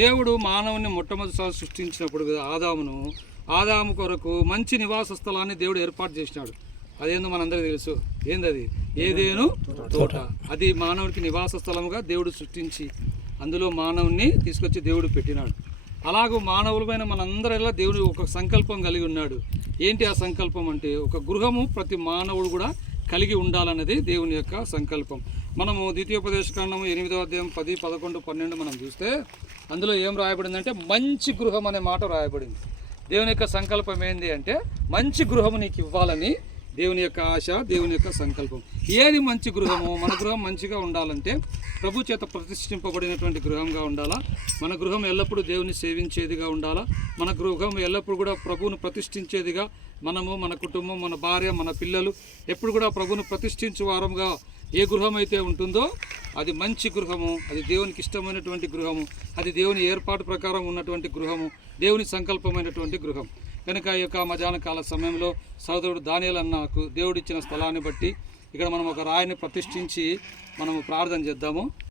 దేవుడు మానవుని మొట్టమొదటిసారి సృష్టించినప్పుడు ఆదాము కొరకు మంచి నివాస స్థలాన్ని దేవుడు ఏర్పాటు చేసినాడు. అదేందో మనందరికీ తెలుసు. ఏందది? ఏదేను తోట. అది మానవునికి నివాస స్థలముగా దేవుడు సృష్టించి అందులో మానవుని తీసుకొచ్చి దేవుడు పెట్టినాడు. అలాగూ మానవులమైన మనందరిలో దేవుడు ఒక సంకల్పం కలిగి ఉన్నాడు. ఏంటి ఆ సంకల్పం అంటే, ఒక గృహము ప్రతి మానవుడు కూడా కలిగి ఉండాలన్నది దేవుని యొక్క సంకల్పం. మనము ద్వితీయోపదేశకాండము 8వ అధ్యాయం 10, 11, 12 మనం చూస్తే అందులో ఏం రాయబడిందంటే మంచి గృహం అనే మాట రాయబడింది. దేవుని యొక్క సంకల్పం ఏంటి అంటే, మంచి గృహము నీకు ఇవ్వాలని దేవుని యొక్క ఆశ, దేవుని యొక్క సంకల్పం. ఏది మంచి గృహము? మన గృహం మంచిగా ఉండాలంటే ప్రభు చేత ప్రతిష్ఠింపబడినటువంటి గృహంగా ఉండాలా. మన గృహం ఎల్లప్పుడూ దేవుని సేవించేదిగా ఉండాలా. మన గృహం ఎల్లప్పుడూ కూడా ప్రభువును ప్రతిష్ఠించేదిగా, మనము, మన కుటుంబం, మన భార్య, మన పిల్లలు ఎప్పుడు కూడా ప్రభువును ప్రతిష్ఠించే వారంగా ఏ గృహం అయితే ఉంటుందో అది మంచి గృహము, అది దేవునికి ఇష్టమైనటువంటి గృహము, అది దేవుని ఏర్పాటు ప్రకారం ఉన్నటువంటి గృహము, దేవుని సంకల్పమైనటువంటి గృహం. కనుక ఈ యొక్క మధ్యాహ్న కాల సమయంలో సోదరుడు దానియేలు అన్నకు దేవుడిచ్చిన స్థలాన్ని బట్టి ఇక్కడ మనం ఒక రాయిని ప్రతిష్ఠించి మనము ప్రార్థన చేద్దాము.